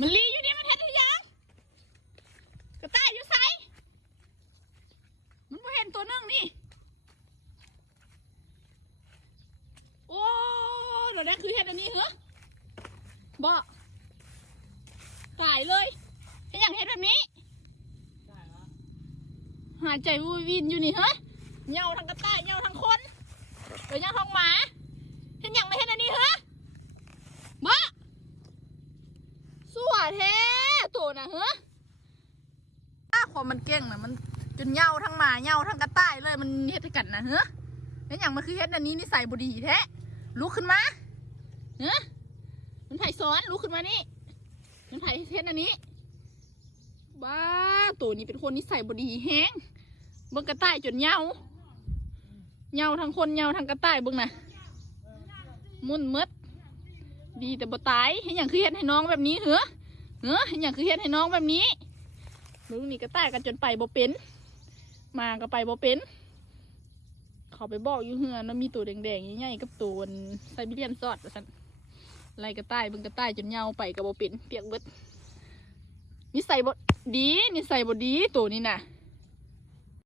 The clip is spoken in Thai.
มันลีอยู่นี่มันเห็นหรือยังกระต่ายอยู่ไสมันไม่เห็นตัวนึงนี่โอ้เดี๋ยวนี้คือเห็นอันนี้เหรอบ่ตายเลยเห็นอย่างเห็นแบบนี้หายใจวูวินอยู่นี่เหรอเหงาทั้งกระต่ายเหงาทั้งคนเดี๋ยวยังท้องหมาเห็นอย่างไม่เห็นอันนี้เหรอบ่สัวแท้ตัวน่ะเหรอความมันเก่งนะมันจนเหงาทั้งหมาเหงาทั้งกระต่ายเลยมันเฮ็ดให้กันนะเหรอเห็นอย่างมันคือเฮ็ดอันนี้นิสัยบดีแท้ลุกขึ้นมาเหรอมันไผ่ซ้อนลุกขึ้นมานี่มันไผ่เฮ็ดอันนี้บ้าตัวนี้เป็นคนนิสัยบดีแห้งเบิ่งกระต่ายจนเหงาทั้งคนเหงาทั้งกระต่ายเบิ่งนะมุ่นมดดีแต่บ่ตายเห็นอย่างคือเฮ็ดให้น้องแบบนี้เหรอเห็นอย่างคือเฮ็ดให้น้องแบบนี้เบิ่งนี่กระต่ายกันจนไปบ่เป็นมาก็ไปบ่เป็นเขาไปบอกอยู่เฮือนว่ามีตัวแดงๆใหญ่ๆกับตัวไซบีเรียนซอดว่าซั่นไล่กระต่ายเบิ่งกระต่ายจนเหงาไปก็บ่เป็นเปียกเบิดนิสัยบ่ดีตัวนี้น่ะ